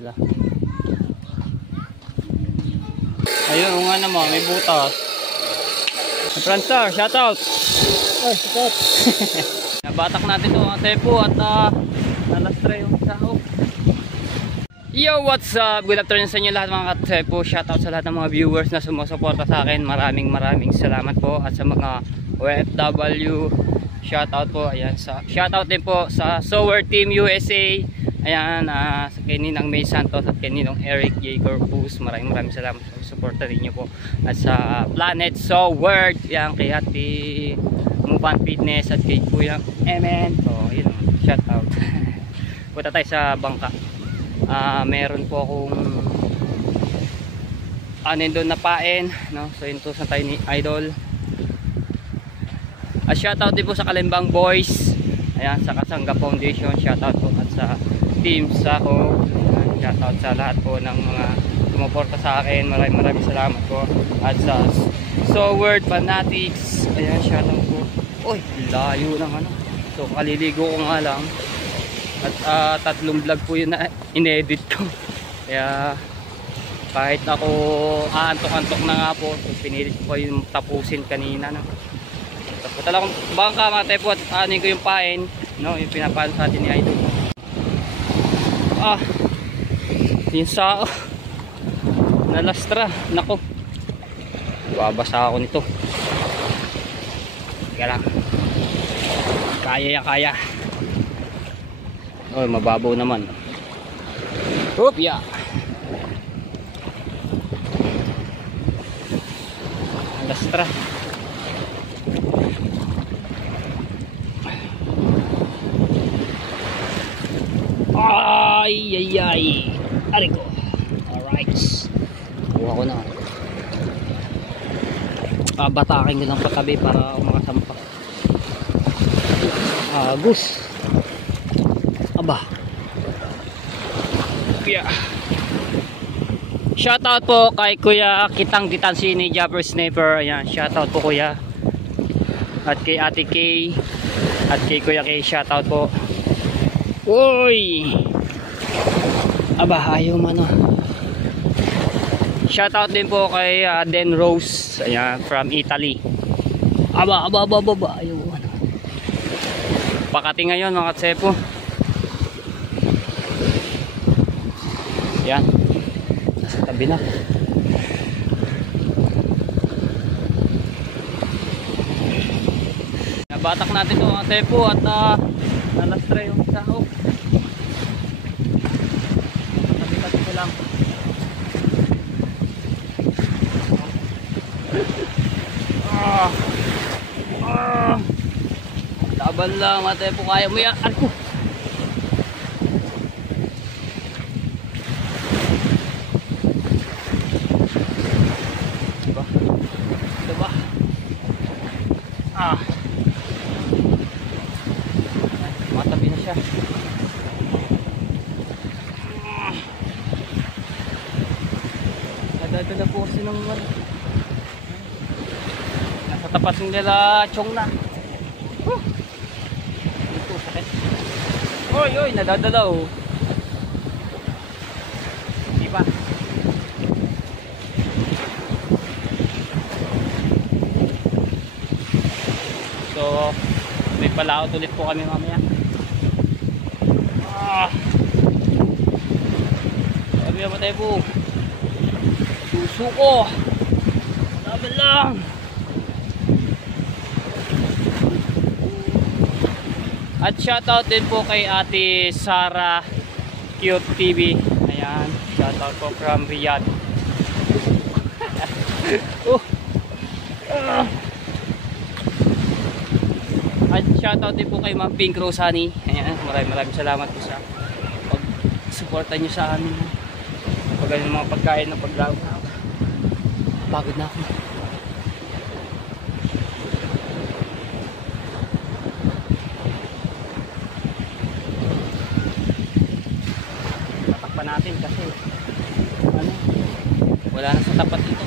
sila. Ayun, nga naman, may butas. Franstar, shoutout! Ay, shoutout! Nabatak natin ito mga tepo at nalastra yung sao. Yo, what's up? Good afternoon sa inyo lahat mga katepo. Shoutout sa lahat ng mga viewers na sumusuporta sa akin. Maraming salamat po. At sa mga OFW, shoutout po. Ayan, shoutout din po sa Sower Team USA. Ayan, sa Ninang May Santos at Ninong Eric J. Corpus. Maraming salamat sa suporta ninyo po. At sa Planet Sower, yan kay Ate Mupan Fitness at kay Kuya Emen. So, yun, shoutout. Punta tayo sa bangka. Meron po akong doon na pain, no? So intusan tayo ni Idol. At shoutout din po sa Kalimbang Boys. Ayan, sa Kasangga Foundation, shoutout po. At sa Team Saho, shoutout sa lahat po ng mga sumuporta sa akin. Maraming salamat po. At sa Soward Fanatics, ayan, shoutout po. Uy, layo ng ano. So kaliligo ko nga lang. At 3 vlog po yun na inedit ko. Kaya kahit ako aantok-antok na nga po, so pinilit ko yung tapusin kanina, no? Tapos talagang bangka mga tepo at anin ko yung pain, no? Yung pinapaan sa atin ni Idol. Yung sao nalastra, nako, babasa ako nito. Kaya lang, kaya. Oh, mababaw naman. Oop, yeah. Alastra. Ay. Ari ko. Alright. Kuha ko na. Batakin ko ng patabi para makasampak. Gus. Aba. Yeah. Shoutout po kay Kuya Kitang Ditansini Jabber Sniper. Ayan, shoutout po Kuya. At kay Ate Kay. At kay Kuya Kay, shoutout po. Uy! Aba, ayaw man. Shoutout din po kay Den Rose. Ayan, from Italy. Aba. Ayaw man. Pakati ngayon mga tsepo. Yan, nasa tabi na. Nabatak natin ito mga tepo at nalastra yung sao. Tabi ko lang. Laban lang mga tepo, kaya mo yan. Ako. Matabi na siya. Nadadala po kasi ng nasa tapat nila chong na. Ito, sakit. Oy, nadadala oh. Diba? So may palaot ulit po kami mamaya. Sabi naman tayo po, susuko, laban lang. At shoutout din po kay Ate Sara Cute TV. Ayan, shoutout po from Riyadh. At shoutout din po kay Ma'am Pink Rosani. Ayan, maraming salamat po sa pag-suporta nyo sa amin. Pag yung mga pagkain na paglaw. Pagod na ako. Tatakpan natin kasi wala na sa tapat dito.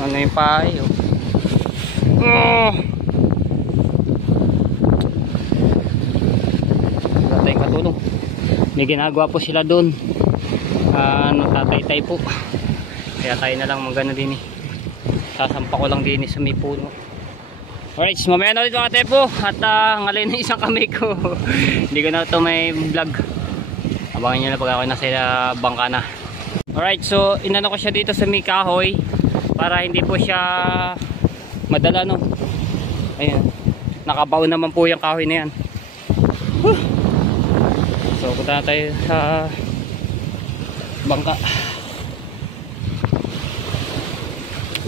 Ano yung pahay wala tayong katulong. may ginagawa po sila doon. Tatay-tay po. Kaya tayo na lang magano din eh. Sasampa ko lang din sa may puno. Alright, mamaya na ulit mga tepo. At ngalay na isang kamay ko. Hindi ko na ito may vlog. Abangan nyo na pag ako nasa bangka na. Alright, so inano ko siya dito sa may kahoy para hindi po siya madala, no. Ayan, nakabaon naman po yung kahoy na yan. So punta na tayo sa bangka.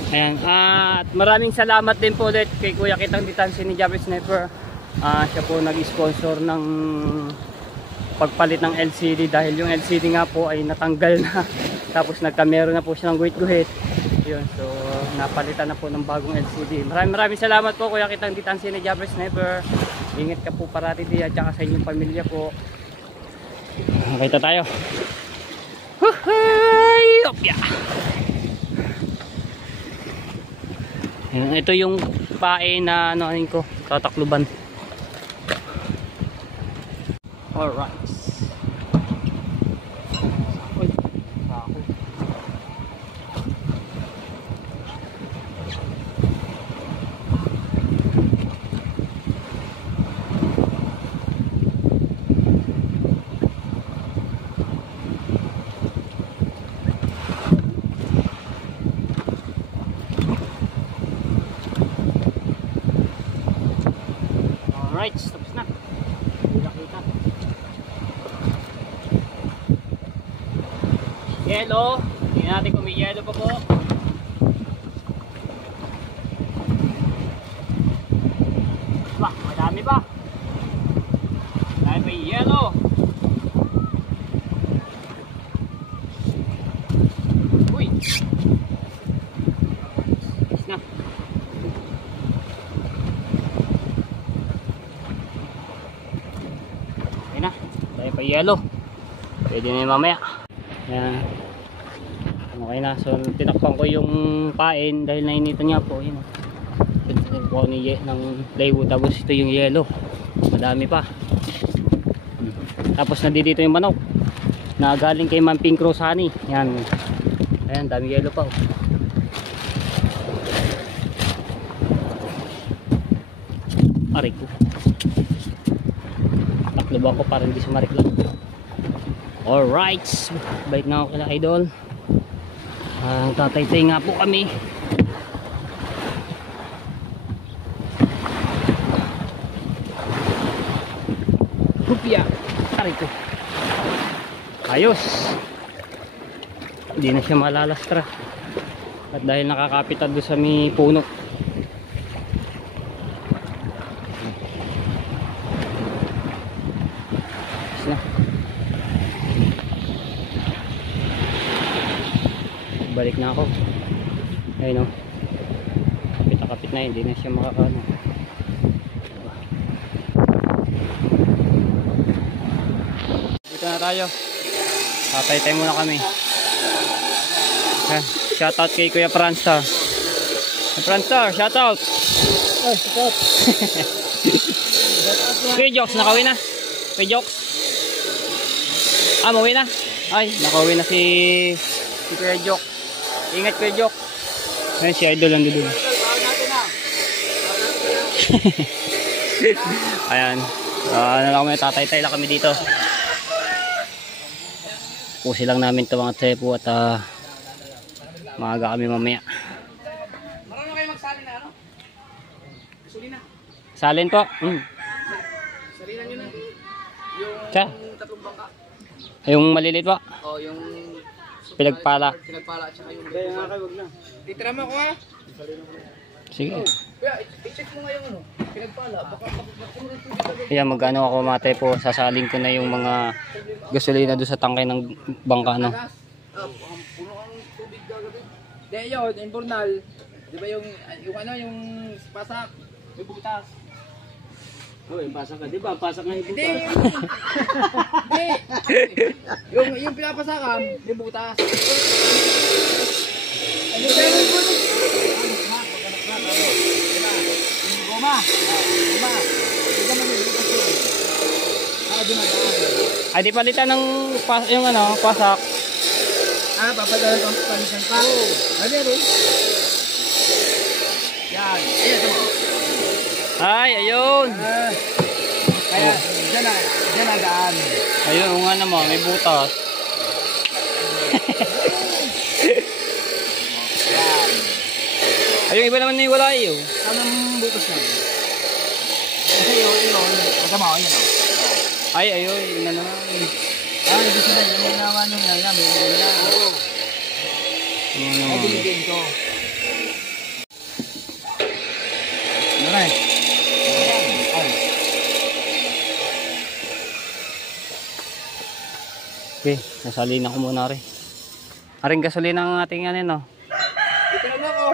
Ayan, at maraming salamat din po ulit kay Kuya Kitang Ditansi ni Jabber Sniper. Siya po nag-sponsor ng pagpalit ng LCD dahil yung LCD nga po ay natanggal na. Tapos nagkamero na po siya ng guhit-guhit. Yun, so napalitan na po ng bagong LCD. Maraming salamat po Kuya Kitang Ditansi ni Jabber Sniper. Ingat ka po parati diyan at saka sa inyong pamilya po. Kita tayo. Huhay! Opya! Ito yung pae na anoin ko, tatakluban. Alright. Uy, ako. Alright, tapos na. Kita. Yellow. Tingnan natin kung may yellow pa po. Wah, madami pa. Dahil may yellow. Uy. Tapos na. Na, tayo pa yellow. Pwede na yung mamaya. Yan. Okay na. So tinakpan ko yung pain dahil nainitan nga po. Yun. Tinakpan ko ng plywood. Tapos ito yung yellow. Madami pa. Tapos nandito yung manok na galing kay Ma'am Pink Rose Honey. Yan. Ayan, dami yellow pa. Aray ko. Lubang ko para hindi sumarik lang. Alright, balik na ako kila idol. Tatay-tay nga po kami. Hupya, aray ko. Ayos. Hindi na siya malalastra. At dahil nakakapitan doon sa may puno. Balik na ako. Ayun o. Kapit na, hindi na siya makakano. Dito na tayo. Tatay-tay muna kami. Shoutout kay Kuya Franstar. Franstar, shoutout. Oh, shoutout. Kuya Jokes, nakauwi na. Kuya Jokes. Mauwi na. Ay, nakauwi na si Kuya Jok. Ingat Kuya Jok. Ayun si idol lang doon. Ayan. Ano lang kami, tatay-tay lang kami dito. Pusi lang namin ito mga trepo at maaga kami mamaya. Marunong kayo magsali na ano? Gasolina. Salin po. Salina nyo na. Yung tatlong bangka. Yung maliliit po. O, yung Pinagpala. Pinagpala at saka yung... Kaya nga kayo, wag na. Titira mo ako ha. Sige. Kaya, i-check mo nga yung ano. Pinagpala. Baka makunan tubig agad. Ayan, mag-ano ako mate po. Sasalin ko na yung mga gasolina doon sa tangkay ng bangka. No? Puno ang tubig agad. Hindi yun, invernal. Di ba yung ano, yung pasak. May butas. Oh, yung pasak ka. Di ba? Pasak nga yung butas. Hindi. Yung pinapasakan, may butas. Ano ba yung butas? Goma. Goma. Hindi naman yung butas yun. baka dumadaan. Ay, di palitan ng yung ano, pasak. Papadalan kang palitan pa. Ano rin? Yan. Ayan, tama. Ay, ayun. Kaya, dyan na daan. Ayun, nga naman, may butas. Yan. Ayun, iba naman na wala iyo. Anong butas na? Kasi yun. Tama ko, yun o. Ay, ayun, yun na naman. Ibig sabihin, yung naman yung yan, may mga yan. Oo. Yun na Ay, naman. binigyan ko. Maray. Ay. Okay, nasalina ko muna rin. Aring gasolina ang ating ano, no? Ito lang ako.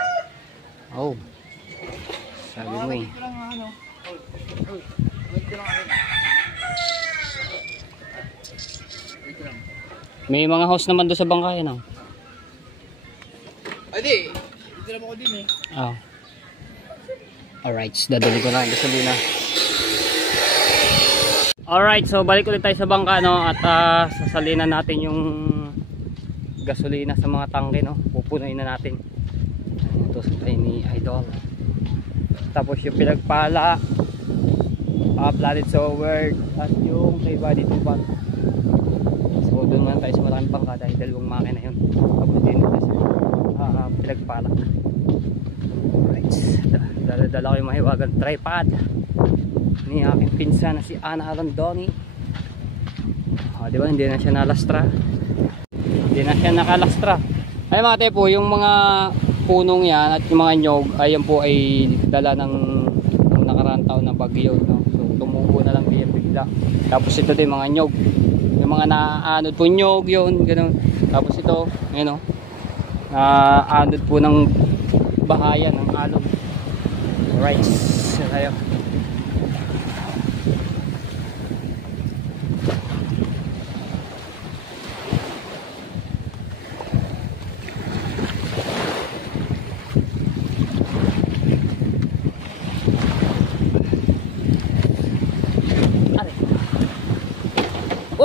Oh. Sabi mo eh. Ito lang ano. Ito lang ako. Ito lang. May mga house naman doon sa bangka yan, oh. Adi, ito lang ako din eh. Oh. Alright, dadali ko na yung gasolina. Alright, so balik ulit tayo sa bangka, no? At sasalinan natin yung gasolina sa mga tangke, no? Pupunuin na natin. Ito sa tayo ni Idol. Tapos yung pinagpala, Planet Sower, at yung kay Body Tubat. So doon man tayo sa maraming bangka dahil dalawang makina yun. Tapos din tayo sa pinagpala. Alright, dala ko yung mahiwagang tripod ni aking pinsan na si Ana Arandoni. Diba, hindi na siya nalastra. Hindi na siya nakalastra. Ay mga tepo, yung mga punong yan at yung mga nyog, ayan po ay dala ng nakaraan taon na bagyo, no? So tumubo na lang diyan bigla. Tapos ito din mga nyog, yung mga naanod po nyog yun, ganun. Tapos ito, yun o, anod po ng bahayan ng alon. Alright, tayo.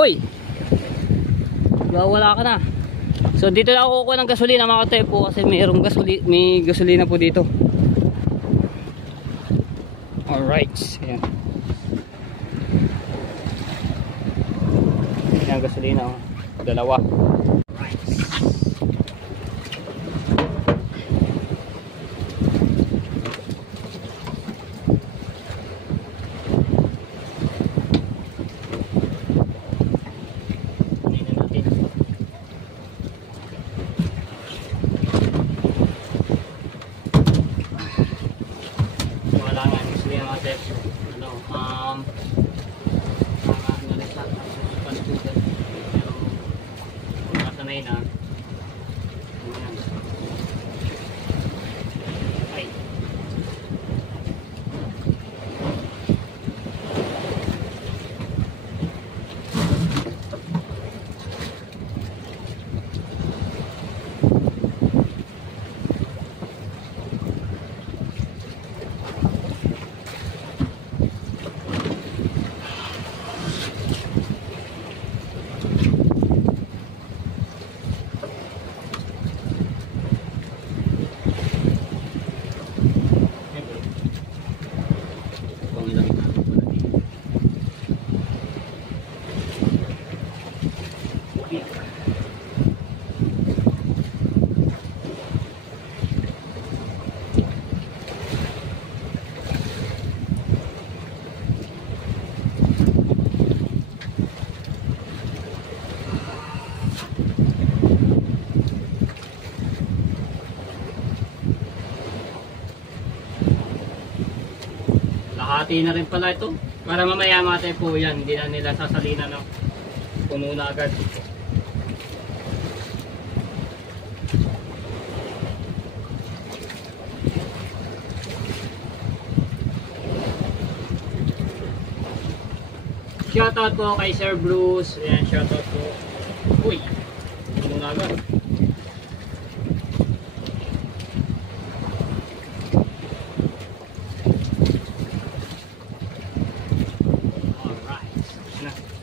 Uy! Wala ka na. So dito na ako kukuha ng gasolina mga katepo kasi may gasolina po dito. Alright. Ayan. Ayan ang gasolina. Oh. Dalawa. Alright. Hati na rin pala ito. Para mamaya matay po yan. Hindi na nila sasalina na puno na agad. Shoutout po kay Sir Bruce. Ayan, shoutout po. Uy, puno na agad. Alright.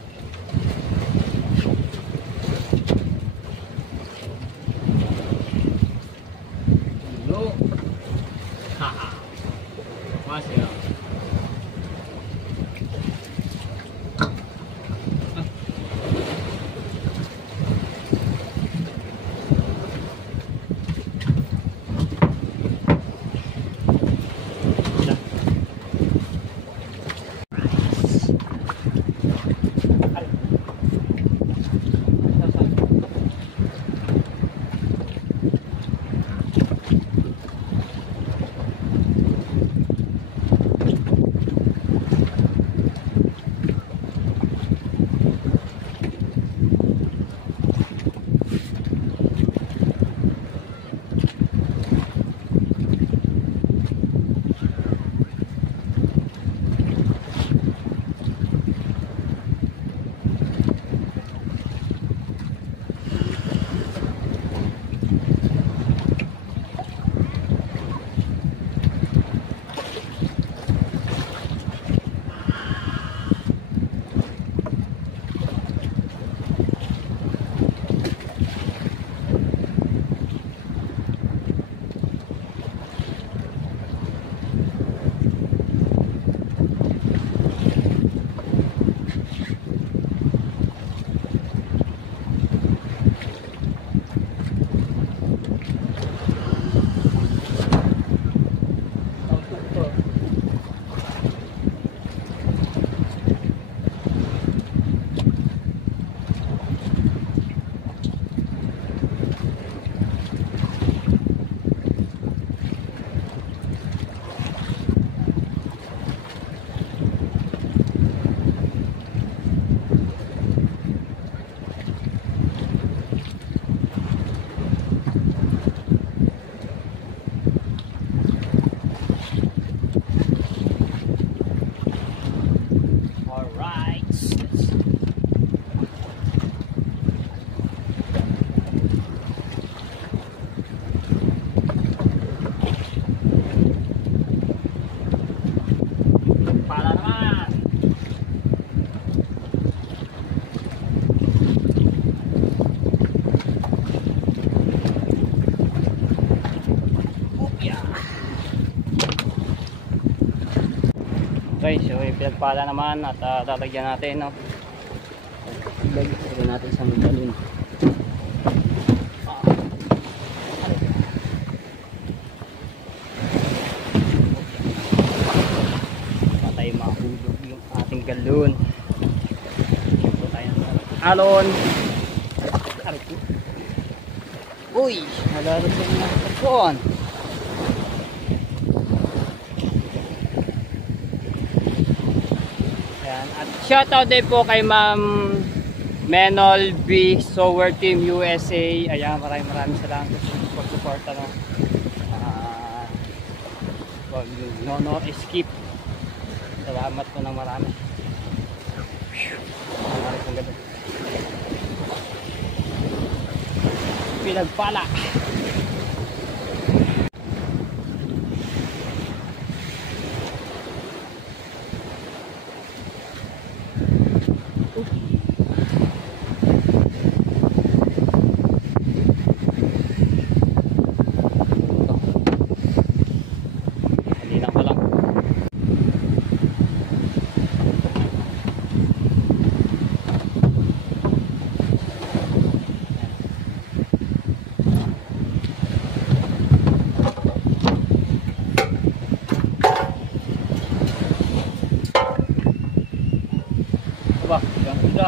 Okay, so yung pinagpala naman at lalagyan natin, no? Lagyan natin sa medallion. Patay mahulog yung ating galon. Ito tayo ng alon. Uy, nalalot yung mga kapon. Ayan. At shoutout din po kay Ma'am Menol B Sower Team USA. Ayan, maraming salamat sa pag-suporta, no? No skip. Salamat po ng marami. Maraming pong ganda. Pinagpala. Halilang ko lang. Diba? Yung isa.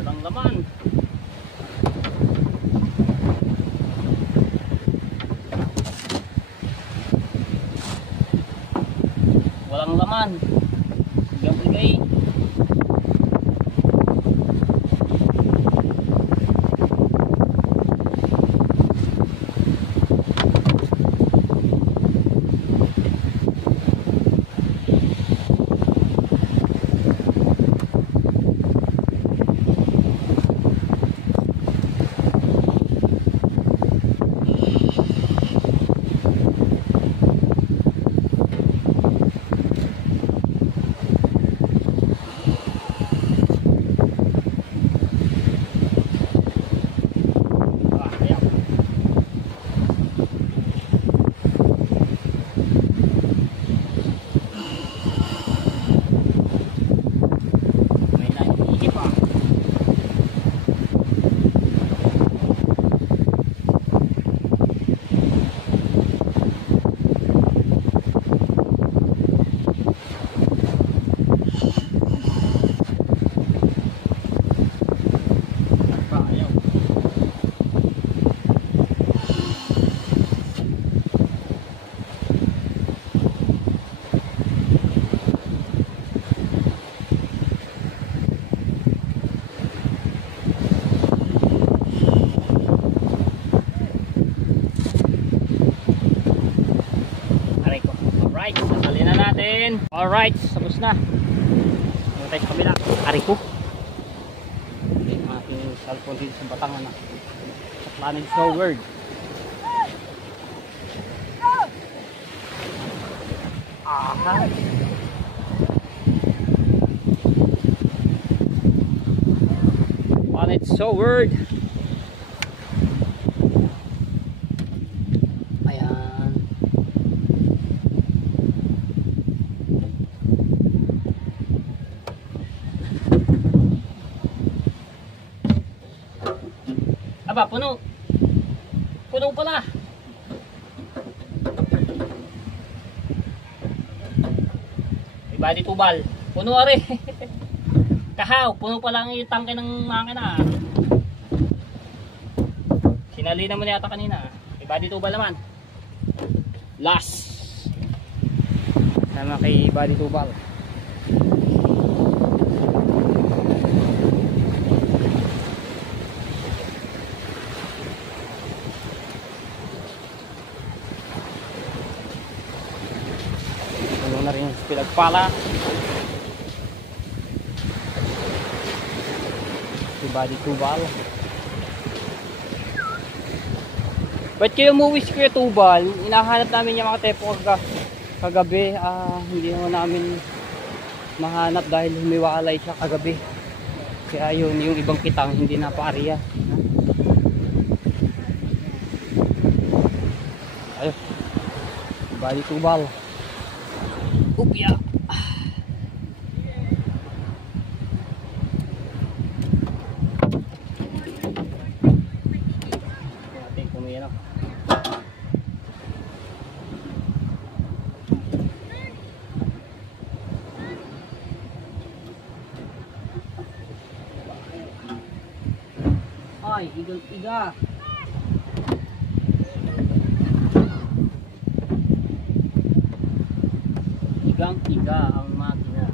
Walang laman. Walang laman. Yung igay. Alright, sasali na natin. Alright, tapos na. Punta tayo sa kabila. Ari ko. Yung ating cellphone dito sa Batangan na. Sa Planet Forward. Aha. Planet Forward. Aba, puno. Puno pala. Ibadi tubal. Puno are. Kahaw, puno pala ang tangke ng makina. Sinalina mo na yata kanina. Ibadi tubal naman. Last. Sama kay ibadi tubal. Na rin yung pinagpala. Ibadi tubal. Ba't kayo umuwi si Kuya Tubal? Hinahanap namin yung mga tepo kagabi. Hindi naman namin mahanap dahil humiwalay siya kagabi. Kaya yun, yung ibang kitang hindi na paariya. Ayun. Ibadi tubal. Upya. Ayan o. Ay, igal-iga. Igang-iga ang makina.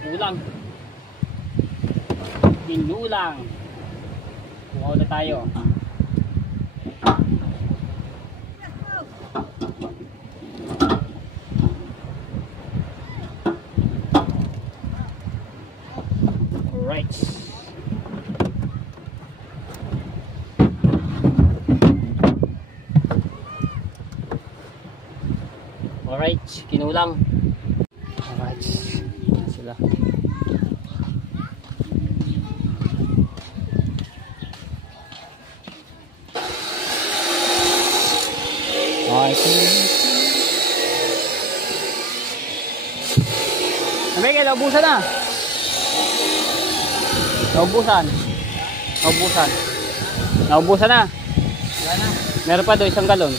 Kulang. Pinulang. Kuha ulit tayo. Alright. Alright, kinulang. Alright. Yan sila. Nabigay, naubusan na. Naubusan. Naubusan. Naubusan na. Meron pa doon isang galon.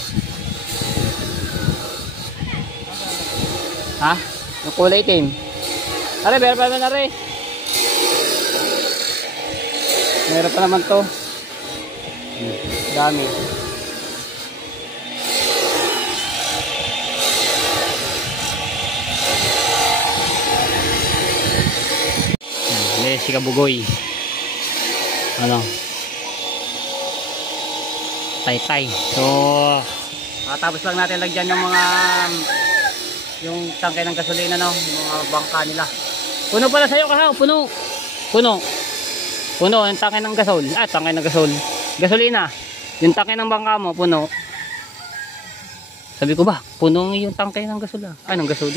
Ha? Yung kulay itim. Are, meron pa naman, are. Meron pa naman to. Dami. Si Kabugoy. Ano? Tay-tay. So, tapos lang natin lagyan yung mga yung tangkay ng gasolina, no? Yung mga bangka nila. Puno pala sa'yo, Kahaw. Puno. Puno. Puno yung tangkay ng gasol. Tangkay ng gasol. Gasolina. Yung tangkay ng bangka mo, puno. Sabi ko ba, puno yung tangkay ng gasol. Ng gasol.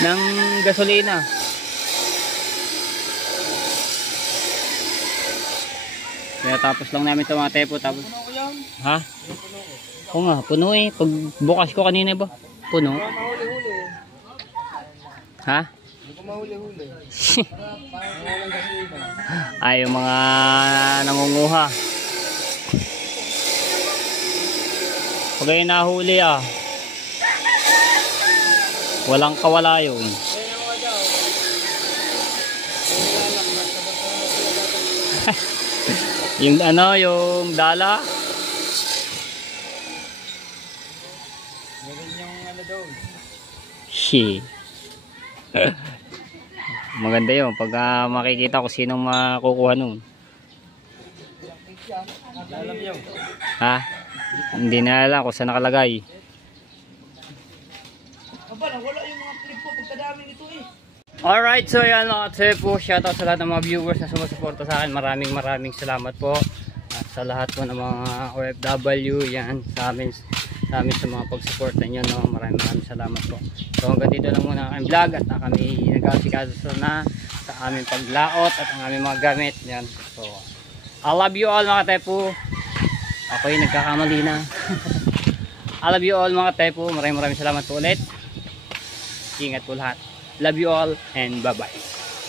Ng gasolina. Kaya tapos lang namin ito mga tepo. Tapos, ha? Oo nga, puno eh. Pag bukas ko kanina ba? Puno. Ha? Hindi ko mahuli-huli. Ay, yung mga nangunguha. Pag ay nahuli walang kawala yun. Yung yung dala. Meron yung doon. Maganda yun pag makikita ko sinong makukuha nun. Alam niyo. Ha? Hindi na alam kung saan nakalagay. Wala yung mga clip ko pagkadami nito eh. Alright, so yan mga tepo, shoutout sa lahat ng mga viewers na sumusuporta sa akin. Maraming salamat po. At sa lahat po ng mga OFW, yan, sa amin sa mga pag-support ninyo, no? Maraming salamat po. So hanggang dito lang muna ang vlog at kami nag-asikaso na sa aming paglaot at ang aming mga gamit. Yan. So, I love you all mga tepo. Ako'y nagkakamali na. I love you all mga tepo. Maraming salamat po ulit. Ingat po lahat. Love you all and bye-bye.